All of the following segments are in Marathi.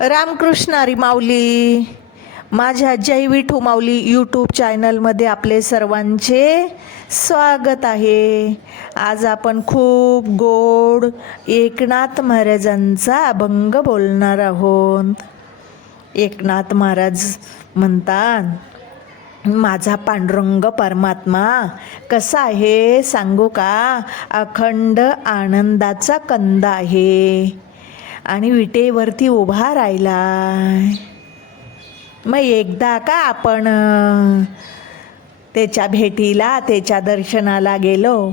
रामकृष्णारी माऊली माझ्या जय विठू माऊली यूट्यूब चॅनलमध्ये आपले सर्वांचे स्वागत आहे. आज आपण खूप गोड एकनाथ महाराजांचा अभंग बोलणार आहोत. एकनाथ महाराज म्हणतात माझा पांडुरंग परमात्मा कसा आहे? सांगू का? अखंड आनंदाचा कंद आहे. आणि विटेवरती उभा राहिला मग एकदा का आपण त्याच्या भेटीला त्याच्या दर्शनाला गेलो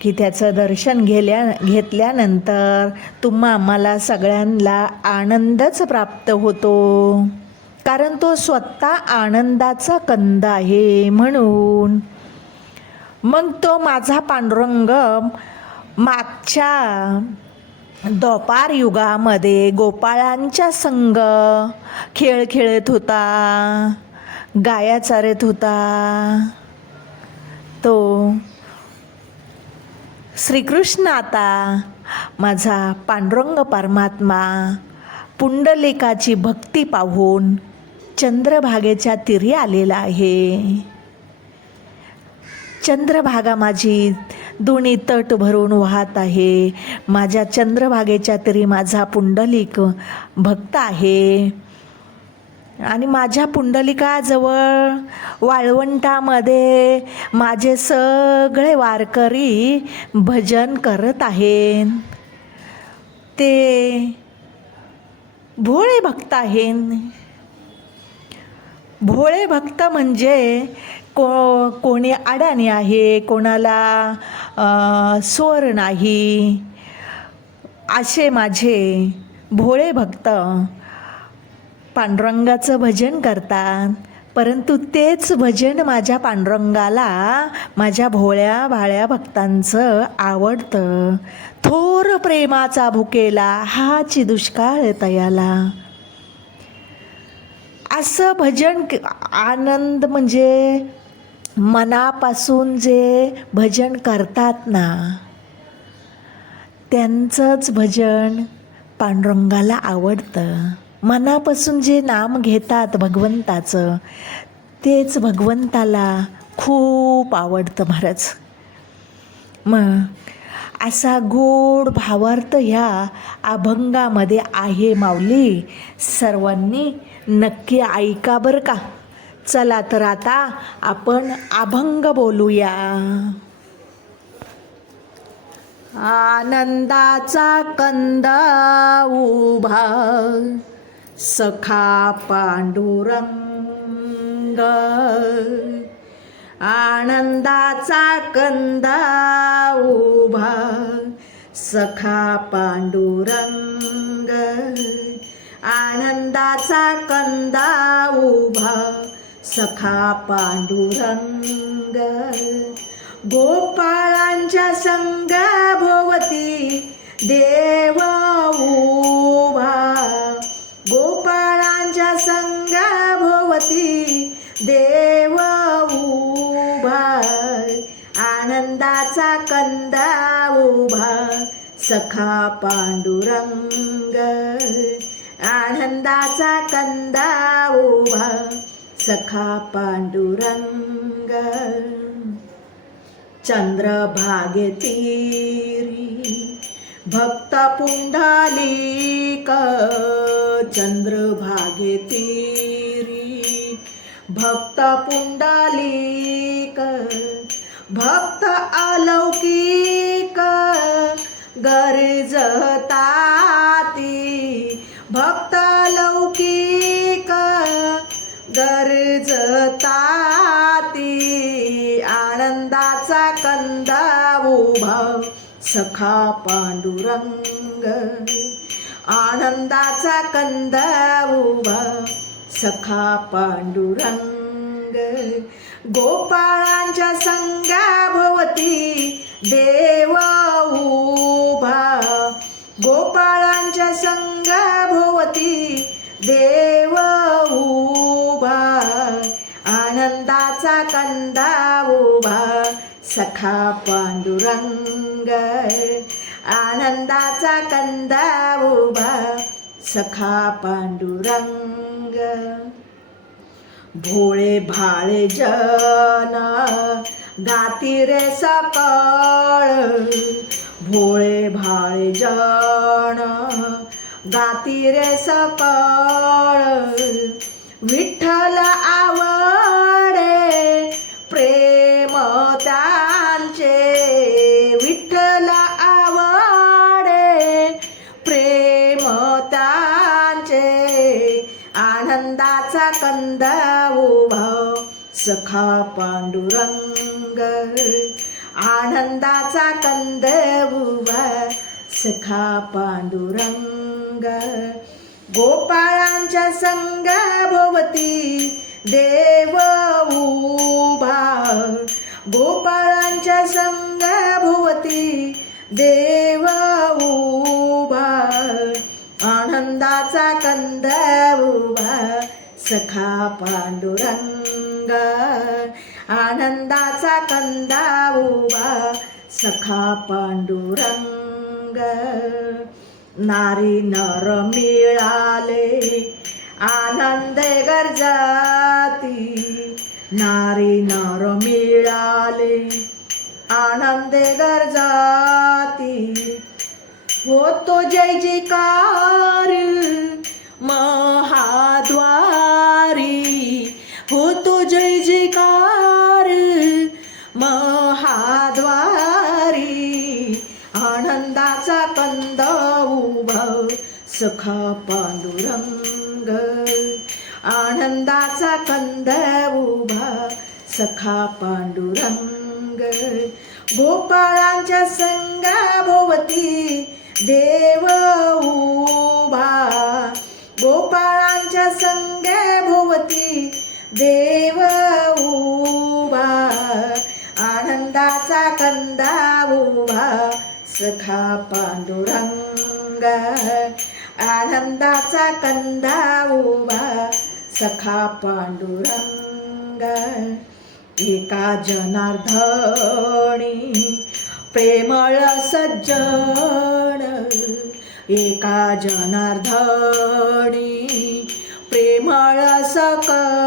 की त्याचं दर्शन घेल्या घेतल्यानंतर तुम्हा आम्हाला सगळ्यांना आनंदच प्राप्त होतो. कारण तो स्वतः आनंदाचा कंद आहे म्हणून. मग तो माझा पांडुरंग मागच्या द्वापार युगामध्ये गोपाळांच्या संग खेळ खेळत होता गाया चारत होता. तो श्रीकृष्ण आता माझा पांडुरंग परमात्मा पुंडलिकाची भक्ती पाहून चंद्रभागेच्या तिरी आलेला आहे. चंद्रभागा माझी दोन्ही तट भरून वाहत आहे. माझ्या चंद्रभागेच्या तरी माझा पुंडलिक भक्त आहे. आणि माझ्या पुंडलिकाजवळ वाळवंटामध्ये माझे सगळे वारकरी भजन करत आहेत. ते भोळे भक्त आहेत. भोळे भक्त म्हणजे को कोणी अडाणी आहे कोणाला स्वर नाही. असे माझे भोळे भक्त पांडुरंगाचं भजन करतात. परंतु तेच भजन माझ्या पांडुरंगाला माझ्या भोळ्या भाळ्या भक्तांचं आवडतं. थोर प्रेमाचा भुकेला हाची दुष्काळ तयाला. असं भजन आनंद म्हणजे मनापासून जे भजन करतात ना त्यांचंच भजन पांडुरंगाला आवडतं. मनापासून जे नाम घेतात भगवंताचं तेच भगवंताला खूप आवडतं महाराज. मग असा गोड भावार्थ ह्या अभंगामध्ये आहे माऊली. सर्वांनी नक्की ऐका बरं का. चला तर आता आपण अभंग बोलूया. आनंदाचा कंद उभा सखा पांडुरंग. आनंदाचा कंदा उभा सखा पांडुरंग. आनंदाचा कंदा उभा सखा पांडुरंग गोपाळांच्या संग भोवती देव उभा. गोपाळांच्या संग भोवती देव उभा. आनंदाचा कंदा उभा सखा पांडुरंग. आनंदाचा कंदा उभा. सखा पांडुरंग चंद्रभागे तीरी भक्त पुंडलिक चंद्रभागे तीरी भक्त पुंडलिक भक्त अलौकिक गरजता सखा पांडुरंग आनंदाचा कंदा उभा सखा पांडुरंग गोपाळांच्या संगा भवती देवा उभा. गोपाळांच्या संगा भवती मोठा पांडुरंग आनंदाचा कंदा उभा सखा पांडुरंग भोळे भाळे जन गाती रे सकाळ. भोळे भाळे जन गाती रे सकाळ. विठ्ठल सखा पांडुरंग आनंदाचा कंद सखा पांडुरंग. गोपाळांच्या संग भोवती देव उभा. गोपाळांच्या संग भोवती देव उभा. आनंदाचा कंद उभा सखा पांडुरंग. आनंदाचा कंदा उभा सखा पांडुरंग नारी नर मिळाले आनंद गरजाती. नारी नर मिळाले आनंद गरजाती. होतो जय जयकार मा सखा पांडुरंग. आनंदाचा कंद उभा सखा पांडुरंग. गोपाळांच्या संगाभोवती देव उभा. गोपाळांच्या संगाभोवती देव उभा. आनंदाचा कंदा उभा सखा पांडुरंग. आनंदाचा कंदा उभा सखा पांडुरंग एका जनार्दनी प्रेमळ सज्जन एका जनार्दनी प्रेमळ सकळ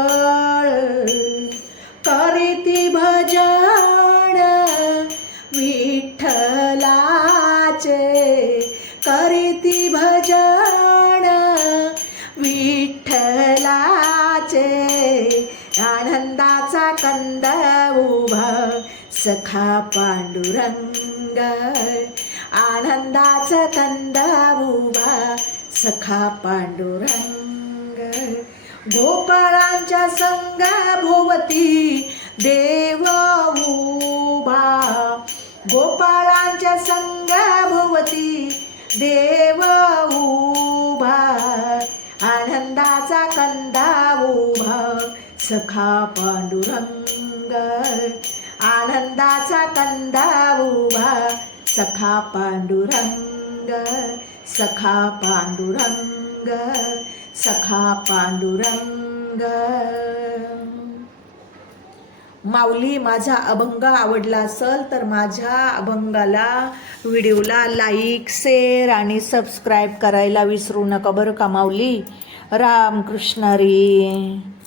आनंदाचा कंद उभा सखा पांडुरंग. आनंदाचा कंद उभा सखा पांडुरंग. गोपाळांच्या संगाभोवती देव उभा. गोपाळांच्या संगाभोवती देव सखा पांडुरंग आनंदाचा कंदा उभा. सखा पांडुरंग सखा पांडुरंग सखा पांडुरंग माऊली माझा अभंग आवडला असेल तर माझ्या अभंगाला व्हिडिओला लाईक शेअर आणि सबस्क्राईब करायला विसरू नका बरं का माऊली? रामकृष्ण रे.